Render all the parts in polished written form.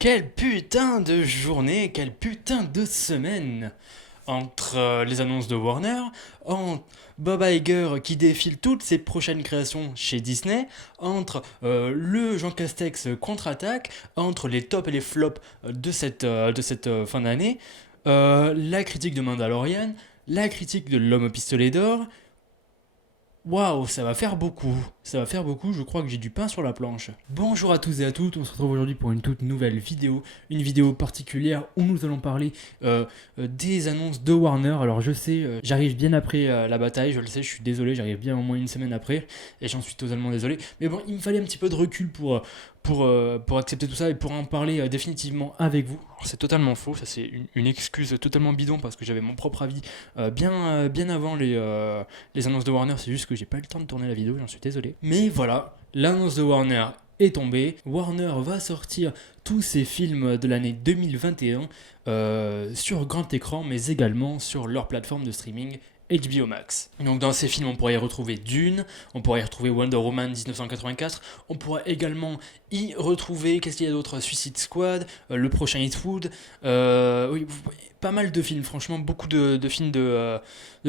Quelle putain de journée, quelle putain de semaine entre les annonces de Warner, entre Bob Iger qui défile toutes ses prochaines créations chez Disney, entre le Jean Castex contre-attaque, entre les tops et les flops de cette fin d'année, la critique de Mandalorian, la critique de l'homme au pistolet d'or. Waouh, ça va faire beaucoup. Ça va faire beaucoup, je crois que j'ai du pain sur la planche. Bonjour à tous et à toutes, on se retrouve aujourd'hui pour une toute nouvelle vidéo. Une vidéo particulière où nous allons parler des annonces de Warner. Alors je sais, j'arrive bien après la bataille, je le sais, je suis désolé, j'arrive bien au moins une semaine après. Et j'en suis totalement désolé. Mais bon, il me fallait un petit peu de recul pour accepter tout ça et pour en parler définitivement avec vous. Alors c'est totalement faux, ça c'est une excuse totalement bidon parce que j'avais mon propre avis bien avant les annonces de Warner, c'est juste que j'ai pas eu le temps de tourner la vidéo, j'en suis désolé. Mais voilà, l'annonce de Warner est tombée. Warner va sortir tous ses films de l'année 2021 sur grand écran, mais également sur leur plateforme de streaming HBO Max. Donc dans ces films, on pourrait y retrouver Dune, on pourrait y retrouver Wonder Woman 1984, on pourrait également y retrouver, qu'est-ce qu'il y a d'autre, Suicide Squad, le prochain Eastwood, oui, pas mal de films, franchement, beaucoup de films de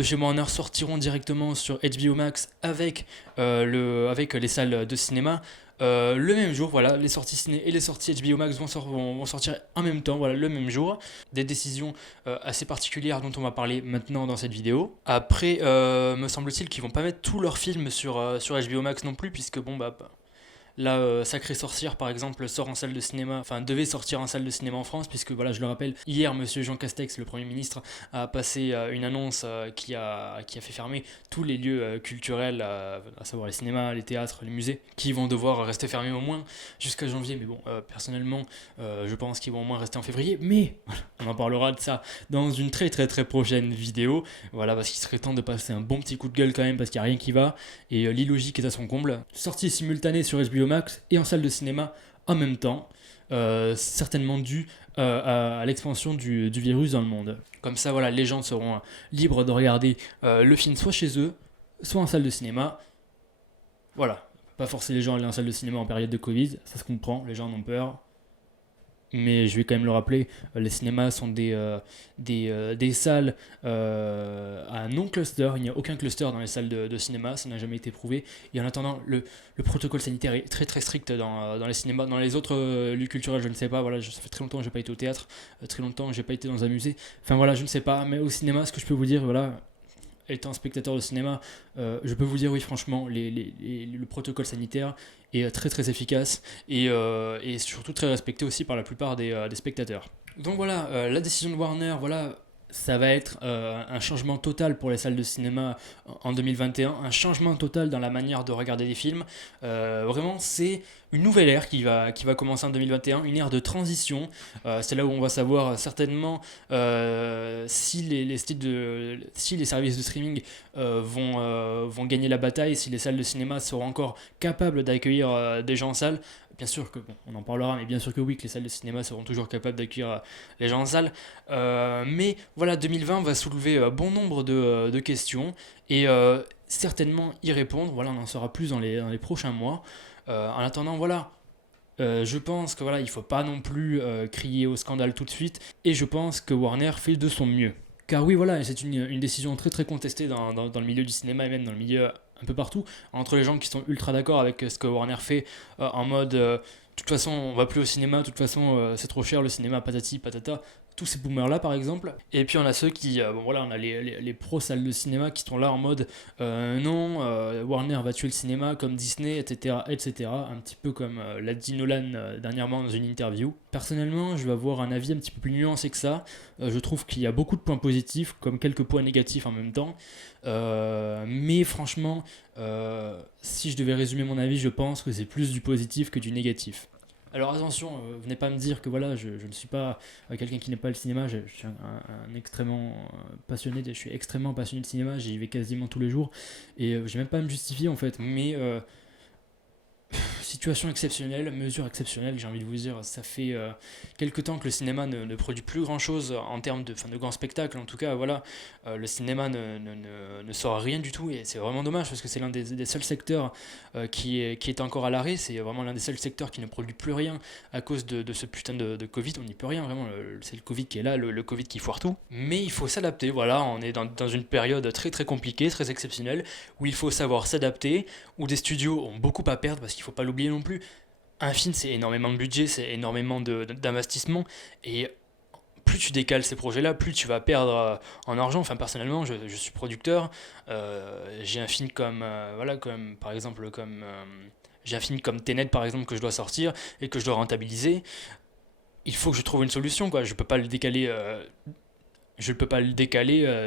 chez Warner sortiront directement sur HBO Max avec les salles de cinéma. Le même jour, voilà, les sorties ciné et les sorties HBO Max vont sortir en même temps, voilà, le même jour. Des décisions assez particulières dont on va parler maintenant dans cette vidéo. Après, me semble-t-il qu'ils vont pas mettre tous leurs films sur HBO Max non plus, puisque bon, là, Sacrée Sorcière, par exemple, sort en salle de cinéma, enfin devait sortir en salle de cinéma en France, puisque voilà, je le rappelle, hier, monsieur Jean Castex, le Premier ministre, a passé une annonce qui a fait fermer tous les lieux culturels, à savoir les cinémas, les théâtres, les musées, qui vont devoir rester fermés au moins jusqu'à janvier. Mais bon, personnellement, je pense qu'ils vont au moins rester en février, mais on en parlera de ça dans une très très très prochaine vidéo. Voilà, parce qu'il serait temps de passer un bon petit coup de gueule quand même, parce qu'il n'y a rien qui va, et l'illogique est à son comble. Sortie simultanée sur HBO Max et en salle de cinéma en même temps, certainement dû à l'expansion du virus dans le monde. Comme ça, voilà, les gens seront libres de regarder le film soit chez eux, soit en salle de cinéma. Voilà, pas forcer les gens à aller en salle de cinéma en période de Covid, ça se comprend, les gens en ont peur. Mais je vais quand même le rappeler, les cinémas sont des salles à non-cluster. Il n'y a aucun cluster dans les salles de cinéma, ça n'a jamais été prouvé. Et en attendant, le protocole sanitaire est très très strict dans les cinémas. Dans les autres lieux culturels, je ne sais pas. Voilà, ça fait très longtemps que je n'ai pas été au théâtre, très longtemps que je n'ai pas été dans un musée. Enfin voilà, je ne sais pas. Mais au cinéma, ce que je peux vous dire, voilà, étant spectateur de cinéma, je peux vous dire, oui, franchement, le protocole sanitaire est très très efficace et surtout très respecté aussi par la plupart des spectateurs. Donc voilà, la décision de Warner, voilà, ça va être un changement total pour les salles de cinéma en 2021, un changement total dans la manière de regarder des films. Vraiment, c'est une nouvelle ère qui va commencer en 2021, une ère de transition. C'est là où on va savoir certainement si les services de streaming vont gagner la bataille, si les salles de cinéma seront encore capables d'accueillir des gens en salle. Bien sûr que, bon, on en parlera, mais bien sûr que oui, que les salles de cinéma seront toujours capables d'accueillir les gens en salle. Mais voilà, 2020 va soulever bon nombre de questions et certainement y répondre. Voilà, on en saura plus dans les prochains mois. En attendant, voilà, je pense que voilà, il faut pas non plus crier au scandale tout de suite. Et je pense que Warner fait de son mieux. Car oui, voilà, c'est une décision très très contestée dans le milieu du cinéma et même dans le milieu un peu partout, entre les gens qui sont ultra d'accord avec ce que Warner fait en mode de toute façon on va plus au cinéma, de toute façon c'est trop cher le cinéma, patati patata, tous ces boomers là par exemple. Et puis on a ceux qui, bon voilà, on a les pros salles de cinéma qui sont là en mode non, Warner va tuer le cinéma comme Disney, etc. etc. Un petit peu comme l'a dit Nolan dernièrement dans une interview. Personnellement, je vais avoir un avis un petit peu plus nuancé que ça. Je trouve qu'il y a beaucoup de points positifs comme quelques points négatifs en même temps. Mais franchement, si je devais résumer mon avis, je pense que c'est plus du positif que du négatif. Alors attention, venez pas me dire que voilà, je ne suis pas quelqu'un qui n'aime pas le cinéma, je suis un extrêmement passionné, je suis extrêmement passionné de cinéma, j'y vais quasiment tous les jours et j'ai même pas à me justifier en fait, mais situation exceptionnelle, mesure exceptionnelle, j'ai envie de vous dire. Ça fait quelques temps que le cinéma ne produit plus grand chose en termes de grands spectacles. En tout cas, voilà, le cinéma ne sort rien du tout et c'est vraiment dommage parce que c'est l'un des seuls secteurs qui est encore à l'arrêt. C'est vraiment l'un des seuls secteurs qui ne produit plus rien à cause de ce putain de Covid. On n'y peut rien, vraiment. C'est le Covid qui est là, le Covid qui foire tout. Mais il faut s'adapter, voilà. On est dans une période très très compliquée, très exceptionnelle, où il faut savoir s'adapter, où des studios ont beaucoup à perdre parce qu'il ne faut pas l'oublier non plus. Un film, c'est énormément de budget, c'est énormément d'investissement, et plus tu décales ces projets-là, plus tu vas perdre en argent. Enfin, personnellement, je suis producteur, j'ai un film comme par exemple, j'ai un film comme Tenet, par exemple, que je dois sortir et que je dois rentabiliser. Il faut que je trouve une solution, quoi. Je ne peux pas le décaler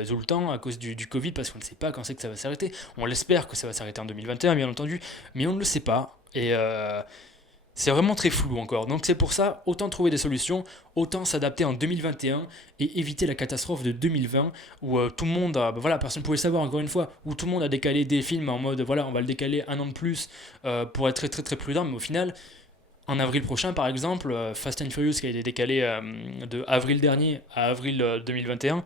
tout le temps à cause du Covid parce qu'on ne sait pas quand c'est que ça va s'arrêter. On l'espère que ça va s'arrêter en 2021, bien entendu, mais on ne le sait pas. Et c'est vraiment très flou encore. Donc c'est pour ça, autant trouver des solutions, autant s'adapter en 2021 et éviter la catastrophe de 2020 où tout le monde voilà, personne ne pouvait le savoir encore une fois, où tout le monde a décalé des films en mode voilà, on va le décaler un an de plus pour être très très très prudent, mais au final, en avril prochain, par exemple, Fast and Furious qui a été décalé de avril dernier à avril 2021,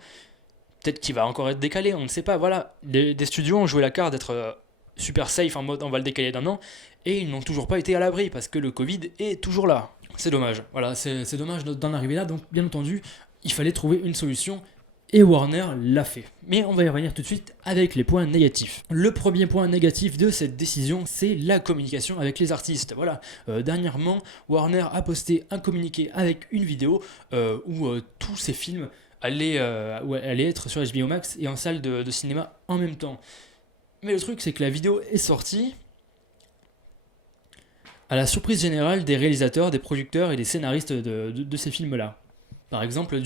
peut-être qu'il va encore être décalé, on ne sait pas. Voilà, des studios ont joué la carte d'être super safe en mode on va le décaler d'un an, et ils n'ont toujours pas été à l'abri parce que le Covid est toujours là. C'est dommage. Voilà, c'est dommage d'en arriver là, donc bien entendu, il fallait trouver une solution. Et Warner l'a fait. Mais on va y revenir tout de suite avec les points négatifs. Le premier point négatif de cette décision, c'est la communication avec les artistes. Voilà, dernièrement, Warner a posté un communiqué avec une vidéo où tous ces films allaient être sur HBO Max et en salle de cinéma en même temps. Mais le truc, c'est que la vidéo est sortie à la surprise générale des réalisateurs, des producteurs et des scénaristes de ces films-là. Par exemple,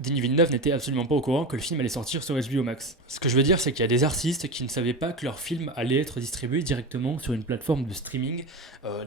Denis Villeneuve n'était absolument pas au courant que le film allait sortir sur HBO Max. Ce que je veux dire, c'est qu'il y a des artistes qui ne savaient pas que leur film allait être distribué directement sur une plateforme de streaming.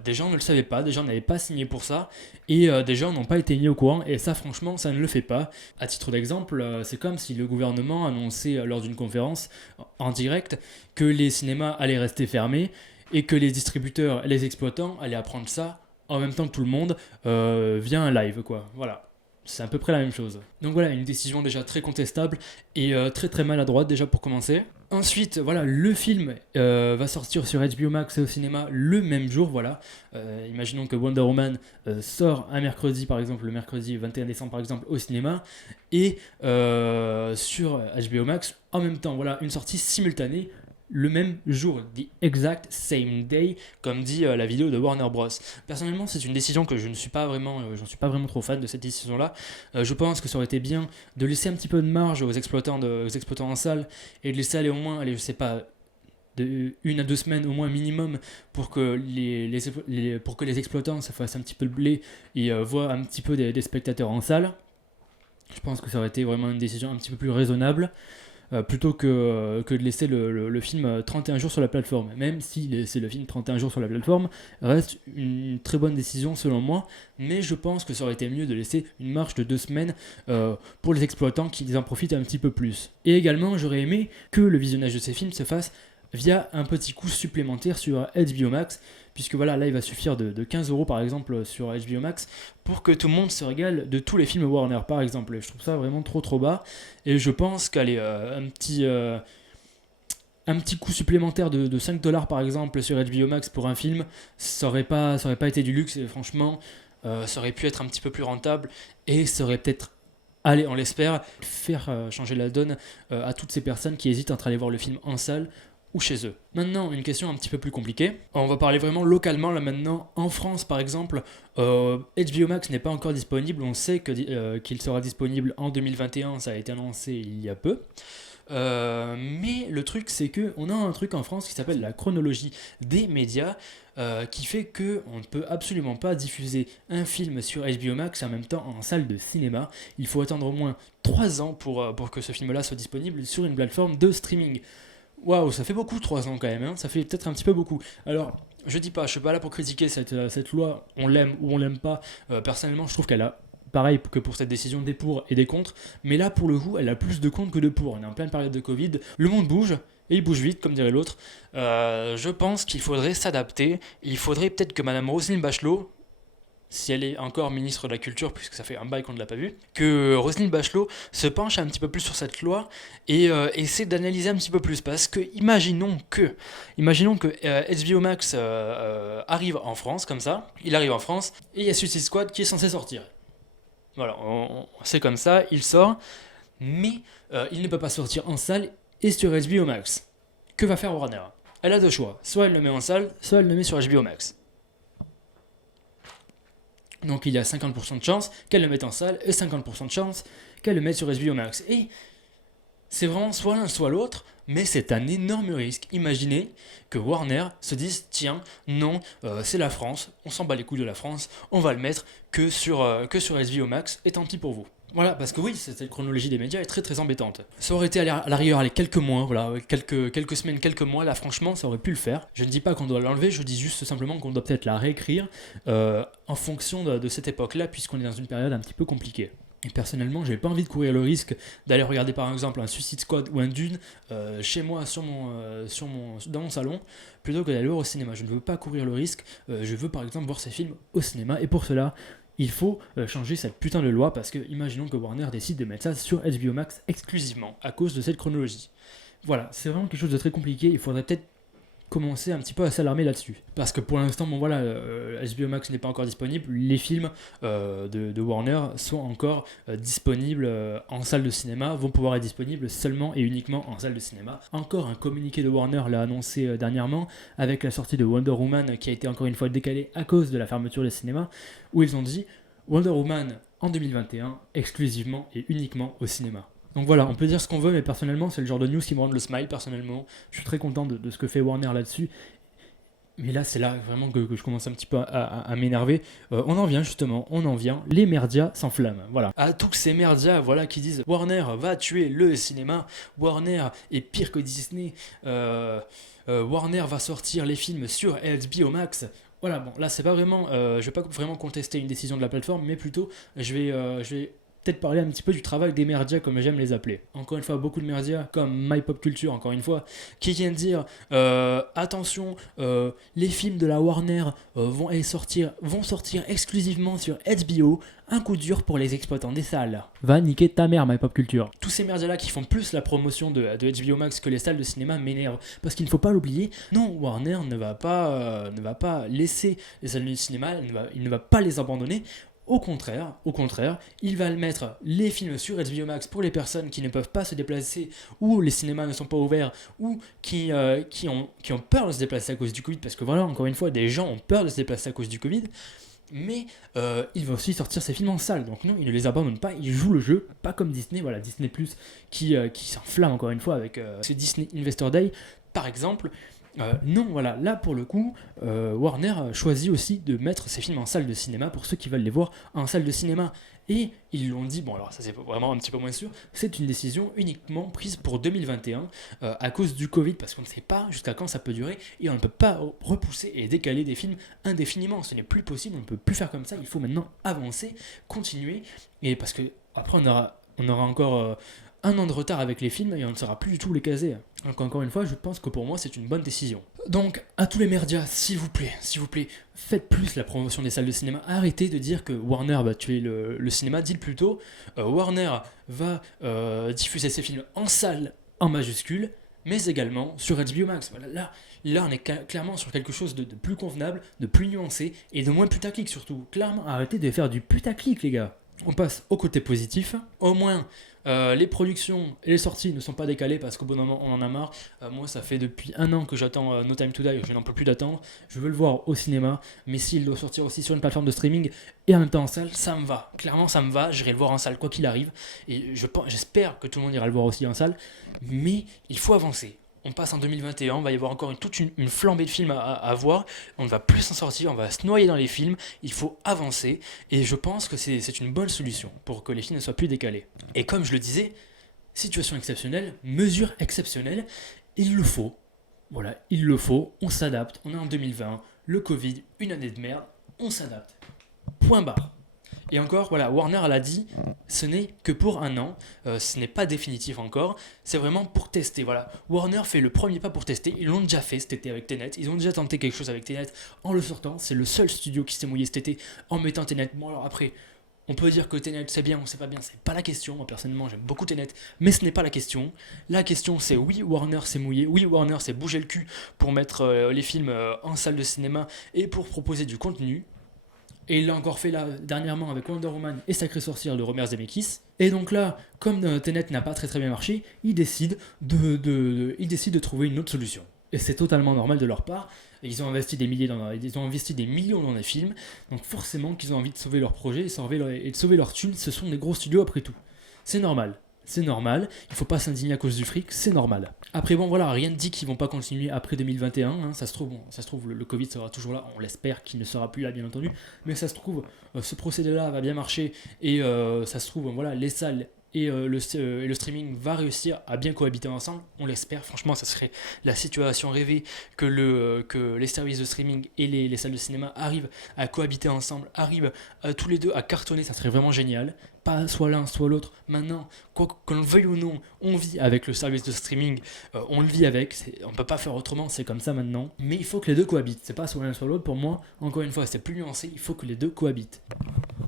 Des gens ne le savaient pas, des gens n'avaient pas signé pour ça, et des gens n'ont pas été mis au courant, et ça franchement, ça ne le fait pas. À titre d'exemple, c'est comme si le gouvernement annonçait lors d'une conférence en direct que les cinémas allaient rester fermés, et que les distributeurs et les exploitants allaient apprendre ça en même temps que tout le monde via un live, quoi. Voilà. C'est à peu près la même chose. Donc voilà, une décision déjà très contestable et très très maladroite déjà pour commencer. Ensuite, voilà, le film va sortir sur HBO Max et au cinéma le même jour, voilà. Imaginons que Wonder Woman sort un mercredi, par exemple, le mercredi 21 décembre, par exemple, au cinéma, et sur HBO Max, en même temps, voilà, une sortie simultanée, le même jour, the exact same day, comme dit la vidéo de Warner Bros. Personnellement, c'est une décision que je ne suis pas vraiment, j'en suis pas vraiment trop fan de cette décision-là. Je pense que ça aurait été bien de laisser un petit peu de marge aux exploitants en salle et de laisser aller au moins, allez, je sais pas, de 1 à 2 semaines au moins minimum pour que pour que les exploitants se fassent un petit peu de blé et voient un petit peu des spectateurs en salle. Je pense que ça aurait été vraiment une décision un petit peu plus raisonnable. Plutôt que de laisser le film 31 jours sur la plateforme. Même si laisser le film 31 jours sur la plateforme reste une très bonne décision selon moi, mais je pense que ça aurait été mieux de laisser une marge de 2 semaines pour les exploitants qui en profitent un petit peu plus. Et également, j'aurais aimé que le visionnage de ces films se fasse via un petit coût supplémentaire sur HBO Max, puisque voilà, là il va suffire de 15€ par exemple sur HBO Max pour que tout le monde se régale de tous les films Warner par exemple. Et je trouve ça vraiment trop bas, et je pense qu'aller un petit coût supplémentaire de 5$ par exemple sur HBO Max pour un film, ça aurait pas été du luxe, et franchement ça aurait pu être un petit peu plus rentable, et ça aurait peut-être, allez, on l'espère, faire changer la donne à toutes ces personnes qui hésitent entre aller voir le film en salle ou chez eux. Maintenant, une question un petit peu plus compliquée. On va parler vraiment localement là maintenant. En France, par exemple, HBO Max n'est pas encore disponible. On sait qu'il sera disponible en 2021. Ça a été annoncé il y a peu. Mais le truc, c'est que on a un truc en France qui s'appelle la chronologie des médias, qui fait que on ne peut absolument pas diffuser un film sur HBO Max et en même temps en salle de cinéma. Il faut attendre au moins 3 ans pour que ce film-là soit disponible sur une plateforme de streaming. Waouh, ça fait beaucoup 3 ans quand même, hein. Ça fait peut-être un petit peu beaucoup. Alors, je dis pas, je suis pas là pour critiquer cette loi, on l'aime ou on l'aime pas. Personnellement, je trouve qu'elle a, pareil que pour cette décision, des pour et des contre, mais là pour le coup, elle a plus de contre que de pour. On est en pleine période de Covid, le monde bouge, et il bouge vite, comme dirait l'autre. Je pense qu'il faudrait s'adapter. Il faudrait peut-être que Madame Roselyne Bachelot, si elle est encore ministre de la Culture, puisque ça fait un bail qu'on ne l'a pas vu, que Roselyne Bachelot se penche un petit peu plus sur cette loi et essaie d'analyser un petit peu plus. Parce que imaginons que HBO Max arrive en France, comme ça, il arrive en France, et il y a Suicide Squad qui est censé sortir. Voilà, c'est comme ça, il sort, mais il ne peut pas sortir en salle et sur HBO Max. Que va faire Warner? Elle a deux choix, soit elle le met en salle, soit elle le met sur HBO Max. Donc il y a 50% de chance qu'elle le mette en salle et 50% de chance qu'elle le mette sur HBO Max. Et c'est vraiment soit l'un soit l'autre, mais c'est un énorme risque. Imaginez que Warner se dise tiens, non, c'est la France, on s'en bat les couilles de la France, on va le mettre que sur HBO Max, et tant pis pour vous. Voilà, parce que oui, cette chronologie des médias est très très embêtante. Ça aurait été à la rigueur quelques mois, voilà, quelques semaines, quelques mois, là franchement ça aurait pu le faire. Je ne dis pas qu'on doit l'enlever, je dis juste simplement qu'on doit peut-être la réécrire en fonction de cette époque-là, puisqu'on est dans une période un petit peu compliquée. Et personnellement, j'ai pas envie de courir le risque d'aller regarder par exemple un Suicide Squad ou un Dune chez moi dans mon salon, plutôt que d'aller voir au cinéma. Je ne veux pas courir le risque, je veux par exemple voir ces films au cinéma, et pour cela, il faut changer cette putain de loi, parce que imaginons que Warner décide de mettre ça sur HBO Max exclusivement à cause de cette chronologie. Voilà, c'est vraiment quelque chose de très compliqué, il faudrait peut-être commencer un petit peu à s'alarmer là-dessus. Parce que pour l'instant, bon voilà, HBO Max n'est pas encore disponible, les films de Warner sont encore disponibles en salle de cinéma, vont pouvoir être disponibles seulement et uniquement en salle de cinéma. Encore un communiqué de Warner l'a annoncé dernièrement, avec la sortie de Wonder Woman qui a été encore une fois décalée à cause de la fermeture des cinémas, où ils ont dit Wonder Woman en 2021 exclusivement et uniquement au cinéma. Donc voilà, on peut dire ce qu'on veut, mais personnellement, c'est le genre de news qui me rend le smile, personnellement. Je suis très content de ce que fait Warner là-dessus. Mais là, c'est là vraiment que je commence un petit peu à m'énerver. On en vient justement, les merdias s'enflamment, voilà. À tous ces merdias, voilà, qui disent Warner va tuer le cinéma, Warner est pire que Disney, Warner va sortir les films sur HBO Max. Voilà, bon, là, c'est pas vraiment, je vais pas vraiment contester une décision de la plateforme, mais plutôt, je vais peut-être parler un petit peu du travail des merdias, comme j'aime les appeler. Encore une fois, beaucoup de merdias, comme My Pop Culture, encore une fois, qui viennent dire attention, les films de la Warner vont sortir exclusivement sur HBO, un coup dur pour les exploitants des salles. Va niquer ta mère, My Pop Culture. Tous ces merdias-là qui font plus la promotion de HBO Max que les salles de cinéma m'énervent, parce qu'il ne faut pas l'oublier, non, Warner ne va pas laisser les salles de cinéma, il ne va pas les abandonner. Au contraire, il va mettre les films sur HBO Max pour les personnes qui ne peuvent pas se déplacer, ou les cinémas ne sont pas ouverts, ou qui ont peur de se déplacer à cause du Covid, parce que voilà, encore une fois, des gens ont peur de se déplacer à cause du Covid, mais il va aussi sortir ses films en salle, donc non, il ne les abandonne pas, il joue le jeu, pas comme Disney, voilà, Disney+, qui s'enflamme encore une fois avec ce Disney Investor Day, par exemple. Non, voilà, là pour le coup, Warner choisit aussi de mettre ses films en salle de cinéma pour ceux qui veulent les voir en salle de cinéma. Et ils l'ont dit, bon alors ça c'est vraiment un petit peu moins sûr, c'est une décision uniquement prise pour 2021 à cause du Covid, parce qu'on ne sait pas jusqu'à quand ça peut durer et on ne peut pas repousser et décaler des films indéfiniment. Ce n'est plus possible, on ne peut plus faire comme ça, il faut maintenant avancer, continuer, et parce que après on aura encore un an de retard avec les films et on ne saura plus du tout les caser. Donc encore une fois, je pense que pour moi c'est une bonne décision. Donc à tous les merdias, s'il vous plaît, faites plus la promotion des salles de cinéma. Arrêtez de dire que Warner va tuer le cinéma, dites plutôt Warner va diffuser ses films en salle en majuscule, mais également sur HBO Max. Voilà, là on est clairement sur quelque chose de plus convenable, de plus nuancé et de moins putaclic surtout. Clairement, arrêtez de faire du putaclic les gars. On passe au côté positif. Au moins, les productions et les sorties ne sont pas décalées, parce qu'au bout d'un moment on en a marre. Moi ça fait depuis un an que j'attends No Time to Die, je n'en peux plus d'attendre. Je veux le voir au cinéma, mais s'il doit sortir aussi sur une plateforme de streaming et en même temps en salle, ça me va. Clairement ça me va, j'irai le voir en salle quoi qu'il arrive. Et j'espère que tout le monde ira le voir aussi en salle. Mais il faut avancer. On passe en 2021, il va y avoir encore toute une flambée de films à voir, on ne va plus s'en sortir, on va se noyer dans les films, il faut avancer, et je pense que c'est une bonne solution pour que les films ne soient plus décalés. Et comme je le disais, situation exceptionnelle, mesure exceptionnelle, il le faut, voilà, il le faut, on s'adapte, on est en 2020, le Covid, une année de merde, on s'adapte. Point barre. Et encore, voilà, Warner elle a dit, ce n'est que pour un an, ce n'est pas définitif encore, c'est vraiment pour tester. Voilà. Warner fait le premier pas pour tester, ils l'ont déjà fait cet été avec Tenet, ils ont déjà tenté quelque chose avec Tenet en le sortant, c'est le seul studio qui s'est mouillé cet été en mettant Tenet. Bon alors après, on peut dire que Tenet c'est bien ou c'est pas bien, c'est pas la question. Moi personnellement j'aime beaucoup Tenet, mais ce n'est pas la question. La question c'est oui Warner s'est mouillé, oui Warner s'est bougé le cul pour mettre les films en salle de cinéma et pour proposer du contenu. Et il l'a encore fait là dernièrement avec Wonder Woman et Sacrée Sorcière de Robert Zemeckis. Et donc là, comme Tenet n'a pas très très bien marché, il décide de trouver une autre solution. Et c'est totalement normal de leur part. Ils ont investi ils ont investi des millions dans des films, donc forcément qu'ils ont envie de sauver leur projet et de sauver leur thune. Ce sont des gros studios après tout. C'est normal. C'est normal, il faut pas s'indigner à cause du fric, c'est normal. Après bon voilà, rien ne dit qu'ils vont pas continuer après 2021, hein, ça se trouve le Covid sera toujours là, on l'espère qu'il ne sera plus là bien entendu, mais ça se trouve ce procédé là va bien marcher et ça se trouve voilà les salles et le streaming va réussir à bien cohabiter ensemble, on l'espère, franchement ça serait la situation rêvée que les services de streaming et les salles de cinéma arrivent à cohabiter ensemble, arrivent tous les deux à cartonner, ça serait vraiment génial. Pas soit l'un, soit l'autre. Maintenant, quoi qu'on le veuille ou non, on vit avec le service de streaming, on le vit avec, on peut pas faire autrement, c'est comme ça maintenant. Mais il faut que les deux cohabitent, c'est pas soit l'un, soit l'autre. Pour moi, encore une fois, c'est plus nuancé, il faut que les deux cohabitent.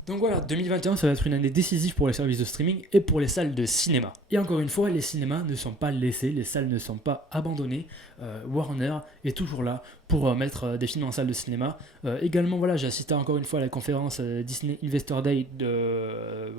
Donc voilà, 2021, ça va être une année décisive pour les services de streaming et pour les salles de cinéma. Et encore une fois, les cinémas ne sont pas laissés, les salles ne sont pas abandonnées. Warner est toujours là pour mettre des films en salle de cinéma. Également, voilà, j'ai assisté encore une fois à la conférence Disney Investor Day de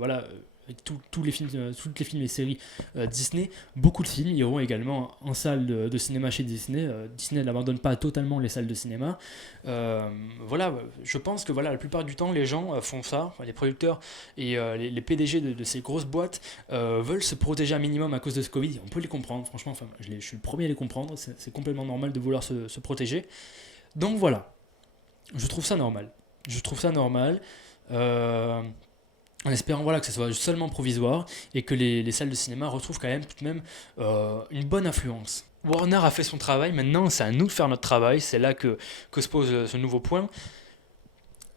avec tous les films, toutes les films et séries Disney, beaucoup de films iront également en salle de cinéma chez Disney. Disney n'abandonne pas totalement les salles de cinéma. Voilà, je pense que voilà, la plupart du temps, les gens font ça, enfin, les producteurs et les PDG de ces grosses boîtes veulent se protéger un minimum à cause de ce Covid. On peut les comprendre, franchement, enfin, je suis le premier à les comprendre, c'est complètement normal de vouloir se protéger. Donc voilà, je trouve ça normal. Je trouve ça normal. En espérant voilà, que ce soit seulement provisoire et que les salles de cinéma retrouvent quand même tout de même une bonne influence. Warner a fait son travail, maintenant c'est à nous de faire notre travail, c'est là que se pose ce nouveau point.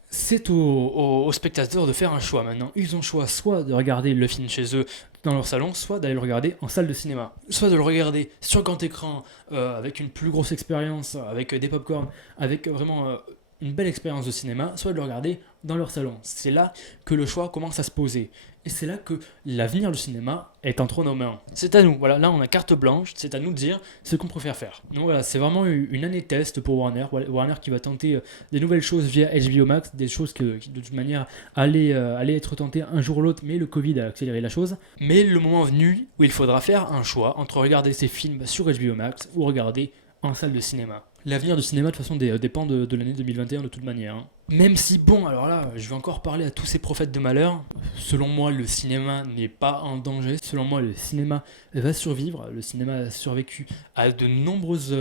C'est aux spectateurs de faire un choix maintenant. Ils ont le choix soit de regarder le film chez eux dans leur salon, soit d'aller le regarder en salle de cinéma. Soit de le regarder sur grand écran avec une plus grosse expérience, avec des pop-corn, avec vraiment une belle expérience de cinéma, soit de le regarder dans leur salon. C'est là que le choix commence à se poser. Et c'est là que l'avenir du cinéma est entre nos mains. C'est à nous, voilà, là on a carte blanche, c'est à nous de dire ce qu'on préfère faire. Donc voilà, c'est vraiment une année test pour Warner. Warner qui va tenter des nouvelles choses via HBO Max, des choses qui de toute manière allaient être tentées un jour ou l'autre, mais le Covid a accéléré la chose. Mais le moment venu où il faudra faire un choix entre regarder ces films sur HBO Max ou regarder en salle de cinéma. L'avenir du cinéma, de toute façon, dépend de l'année 2021 de toute manière. Hein. Même si, bon, alors là, je vais encore parler à tous ces prophètes de malheur. Selon moi, le cinéma n'est pas en danger. Selon moi, le cinéma va survivre. Le cinéma a survécu à de nombreuses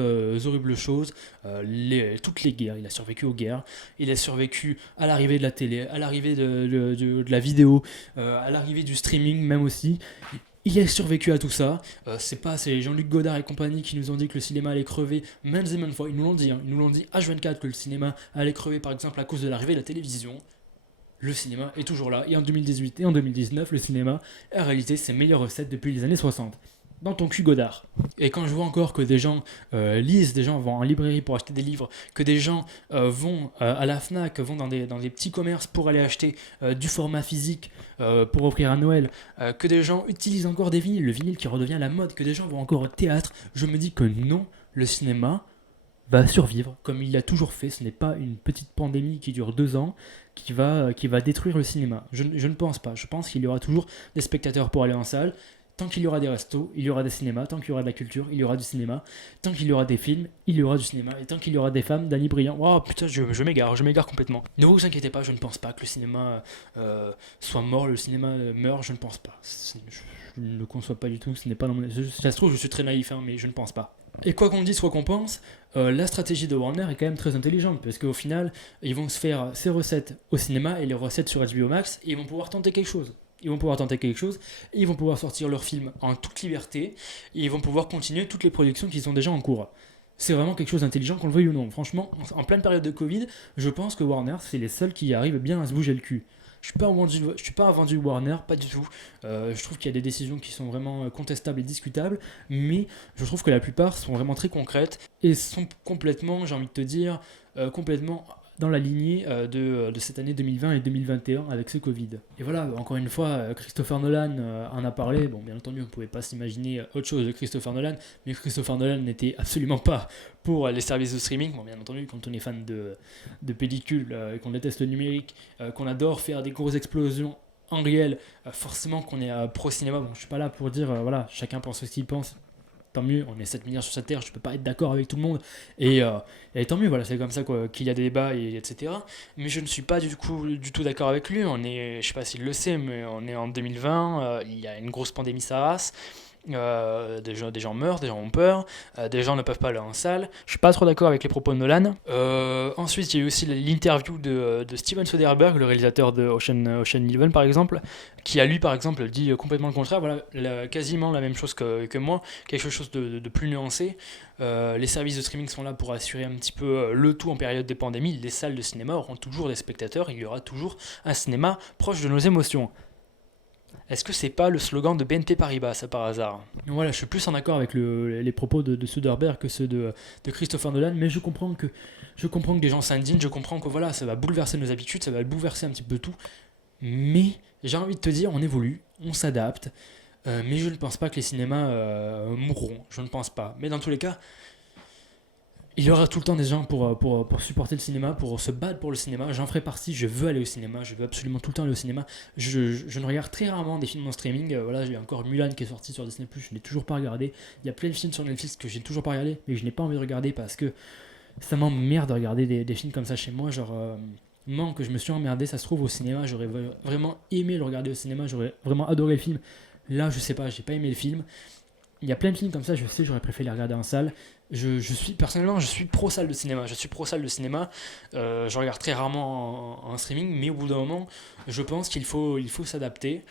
horribles choses. Toutes les guerres. Il a survécu aux guerres. Il a survécu à l'arrivée de la télé, à l'arrivée de la vidéo, à l'arrivée du streaming même aussi. Il a survécu à tout ça. C'est Jean-Luc Godard et compagnie qui nous ont dit que le cinéma allait crever maintes et maintes fois. Ils nous l'ont dit. Ils nous l'ont dit H24 que le cinéma allait crever par exemple à cause de l'arrivée de la télévision. Le cinéma est toujours là. Et en 2018 et en 2019, le cinéma a réalisé ses meilleures recettes depuis les années 60. Dans ton cul Godard. Et quand je vois encore que des gens lisent, des gens vont en librairie pour acheter des livres, que des gens vont à la FNAC, vont dans des petits commerces pour aller acheter du format physique pour offrir à Noël, que des gens utilisent encore des vinyles, le vinyle qui redevient la mode, que des gens vont encore au théâtre, je me dis que non, le cinéma va survivre comme il l'a toujours fait. Ce n'est pas une petite pandémie qui dure 2 ans qui va détruire le cinéma. Je ne pense pas. Je pense qu'il y aura toujours des spectateurs pour aller en salle. Tant qu'il y aura des restos, il y aura des cinémas. Tant qu'il y aura de la culture, il y aura du cinéma. Tant qu'il y aura des films, il y aura du cinéma. Et tant qu'il y aura des femmes, Dany Briand. Oh putain, je m'égare complètement. Ne vous inquiétez pas, je ne pense pas que le cinéma soit mort, le cinéma meurt, je ne pense pas. Je ne le conçois pas du tout, ce n'est pas dans mon... Ça se trouve, je suis très naïf, hein, mais je ne pense pas. Et quoi qu'on dise, quoi qu'on pense, la stratégie de Warner est quand même très intelligente, parce qu'au final, ils vont se faire ces recettes au cinéma et les recettes sur HBO Max, et ils vont pouvoir tenter quelque chose. Ils vont pouvoir tenter quelque chose, et ils vont pouvoir sortir leurs films en toute liberté, et ils vont pouvoir continuer toutes les productions qui sont déjà en cours. C'est vraiment quelque chose d'intelligent, qu'on le veuille ou non. Franchement, en pleine période de Covid, je pense que Warner, c'est les seuls qui arrivent bien à se bouger le cul. Je suis pas un vendu Warner, pas du tout. Je trouve qu'il y a des décisions qui sont vraiment contestables et discutables, mais je trouve que la plupart sont vraiment très concrètes et sont complètement, j'ai envie de te dire, complètement dans la lignée de cette année 2020 et 2021 avec ce Covid. Et voilà, encore une fois, Christopher Nolan en a parlé. Bon, bien entendu, on ne pouvait pas s'imaginer autre chose de Christopher Nolan, mais Christopher Nolan n'était absolument pas pour les services de streaming. Bon, bien entendu, quand on est fan de pellicules, qu'on déteste le numérique, qu'on adore faire des grosses explosions en réel, forcément qu'on est pro-cinéma. Bon, je ne suis pas là pour dire, voilà, chacun pense ce qu'il pense. Tant mieux, on est 7 milliards sur cette terre, je peux pas être d'accord avec tout le monde, et tant mieux, voilà, c'est comme ça qu'il y a des débats, etc. Mais je ne suis pas du tout d'accord avec lui, je sais pas s'il le sait, mais on est en 2020, il y a une grosse pandémie sa race, des gens meurent, des gens ont peur, des gens ne peuvent pas aller en salle. Je suis pas trop d'accord avec les propos de Nolan. Ensuite, il y a eu aussi l'interview de Steven Soderbergh, le réalisateur de Ocean Eleven par exemple, qui a lui par exemple dit complètement le contraire, voilà, quasiment la même chose que moi, quelque chose de plus nuancé. Les services de streaming sont là pour assurer un petit peu le tout en période de pandémie. Les salles de cinéma auront toujours des spectateurs, il y aura toujours un cinéma proche de nos émotions. Est-ce que c'est pas le slogan de BNP Paribas, ça par hasard? Voilà, je suis plus en accord avec les propos de Soderbergh que ceux de Christopher Nolan, mais je comprends que des gens s'indignent, je comprends que voilà, ça va bouleverser nos habitudes, ça va bouleverser un petit peu tout, mais j'ai envie de te dire, on évolue, on s'adapte, mais je ne pense pas que les cinémas mourront, je ne pense pas. Mais dans tous les cas, il y aura tout le temps des gens pour supporter le cinéma, pour se battre pour le cinéma. J'en ferai partie, je veux aller au cinéma, je veux absolument tout le temps aller au cinéma. Je ne regarde très rarement des films en streaming. Voilà, j'ai encore Mulan qui est sorti sur Disney+, je ne l'ai toujours pas regardé. Il y a plein de films sur Netflix que j'ai toujours pas regardé, mais je n'ai pas envie de regarder parce que ça m'emmerde de regarder des films comme ça chez moi. Genre, que je me suis emmerdé, ça se trouve au cinéma, j'aurais vraiment aimé le regarder au cinéma, j'aurais vraiment adoré le film. Là, je sais pas, j'ai pas aimé le film. Il y a plein de films comme ça, je sais, j'aurais préféré les regarder en salle. Personnellement, je suis pro salle de cinéma. Je suis pro salle de cinéma. Je regarde très rarement en streaming, mais au bout d'un moment, je pense qu'il faut s'adapter.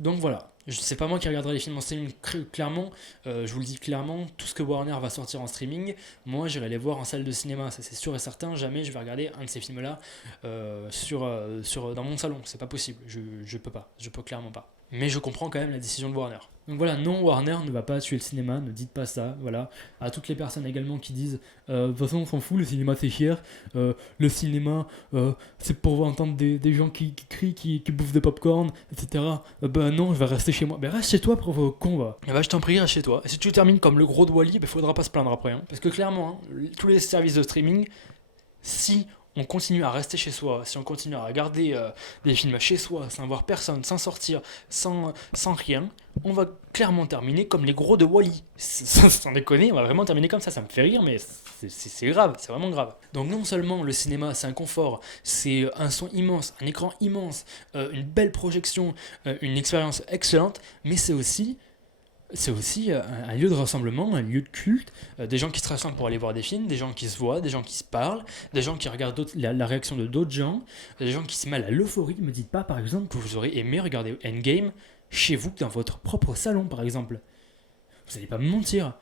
Donc voilà. C'est pas moi qui regarderai les films en streaming clairement. Je vous le dis clairement, tout ce que Warner va sortir en streaming, moi j'irai les voir en salle de cinéma. Ça c'est sûr et certain. Jamais je vais regarder un de ces films-là dans mon salon. C'est pas possible. Je peux pas. Je peux clairement pas. Mais je comprends quand même la décision de Warner. Donc voilà, non, Warner ne va pas tuer le cinéma, ne dites pas ça, voilà. À toutes les personnes également qui disent de toute façon on s'en fout, le cinéma c'est cher, le cinéma c'est pour entendre des gens qui crient, qui bouffent des popcorn, etc. Ben non, je vais rester chez moi. Ben reste chez toi, pauvre con, va. Et ben je t'en prie, reste chez toi. Et si tu termines comme le gros de Wally, ben faudra pas se plaindre après. Hein. Parce que clairement, hein, tous les services de streaming, si on continue à rester chez soi, si on continue à regarder des films chez soi, sans voir personne, sans sortir, sans rien, on va clairement terminer comme les gros de Wall-E. Sans déconner, on va vraiment terminer comme ça me fait rire, mais c'est grave, c'est vraiment grave. Donc non seulement le cinéma, c'est un confort, c'est un son immense, un écran immense, une belle projection, une expérience excellente, mais c'est aussi un lieu de rassemblement, un lieu de culte, des gens qui se rassemblent pour aller voir des films, des gens qui se voient, des gens qui se parlent, des gens qui regardent la réaction de d'autres gens, des gens qui se mêlent à l'euphorie. Ne me dites pas, par exemple, que vous aurez aimé regarder Endgame chez vous, dans votre propre salon, par exemple. Vous n'allez pas me mentir.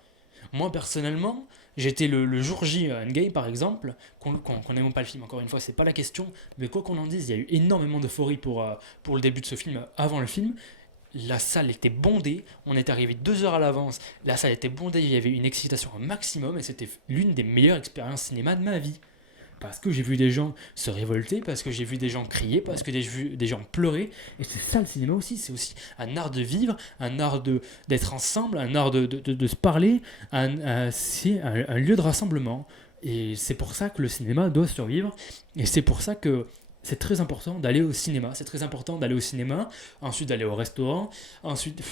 Moi, personnellement, j'étais le jour J Endgame, par exemple, qu'on n'aime pas le film, encore une fois, c'est pas la question, mais quoi qu'on en dise, il y a eu énormément d'euphorie pour le début de ce film, avant le film. La salle était bondée, on est arrivé 2 heures à l'avance, la salle était bondée, il y avait une excitation au maximum et c'était l'une des meilleures expériences cinéma de ma vie. Parce que j'ai vu des gens se révolter, parce que j'ai vu des gens crier, parce que j'ai vu des gens pleurer. Et c'est ça le cinéma aussi, c'est aussi un art de vivre, un art d'être ensemble, un art de se parler, c'est un lieu de rassemblement. Et c'est pour ça que le cinéma doit survivre, et c'est pour ça que c'est très important d'aller au cinéma. C'est très important d'aller au cinéma, ensuite d'aller au restaurant, ensuite...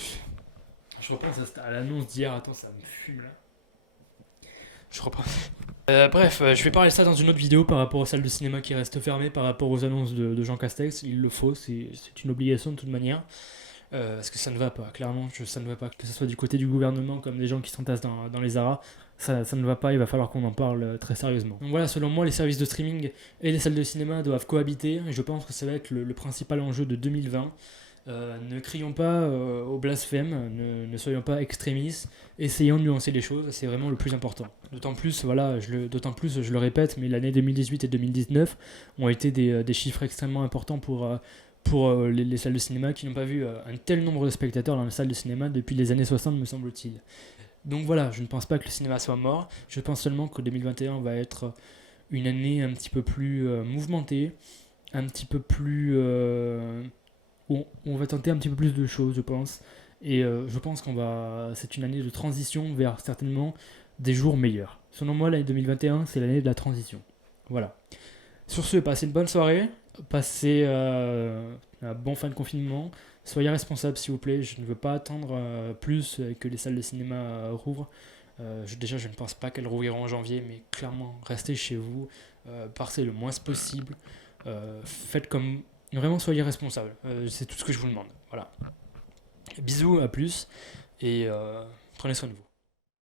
Je repense à l'annonce d'hier, attends, ça me fume là. Je reprends. Bref, je vais parler de ça dans une autre vidéo par rapport aux salles de cinéma qui restent fermées, par rapport aux annonces de Jean Castex. Il le faut, c'est une obligation de toute manière. Parce que ça ne va pas, clairement, ça ne va pas. Que ce soit du côté du gouvernement comme des gens qui s'entassent dans les haras, ça ne va pas, il va falloir qu'on en parle très sérieusement. Donc voilà, selon moi, les services de streaming et les salles de cinéma doivent cohabiter. Et je pense que ça va être le principal enjeu de 2020. Ne crions pas au blasphème, ne soyons pas extrémistes, essayons de nuancer les choses, c'est vraiment le plus important. D'autant plus, je le répète, mais l'année 2018 et 2019 ont été des chiffres extrêmement importants pour les salles de cinéma qui n'ont pas vu un tel nombre de spectateurs dans les salles de cinéma depuis les années 60, me semble-t-il. Donc voilà, je ne pense pas que le cinéma soit mort, je pense seulement que 2021 va être une année un petit peu plus mouvementée, un petit peu plus où on va tenter un petit peu plus de choses, je pense. Et je pense c'est une année de transition vers certainement des jours meilleurs. Selon moi, l'année 2021, c'est l'année de la transition. Voilà. Sur ce, passez une bonne soirée, passez un bon fin de confinement. Soyez responsables, s'il vous plaît. Je ne veux pas attendre plus que les salles de cinéma rouvrent. Déjà, je ne pense pas qu'elles rouvriront en janvier, mais clairement, restez chez vous, partez le moins possible, faites comme. Vraiment, soyez responsables. C'est tout ce que je vous demande. Voilà. Bisous, à plus, et prenez soin de vous.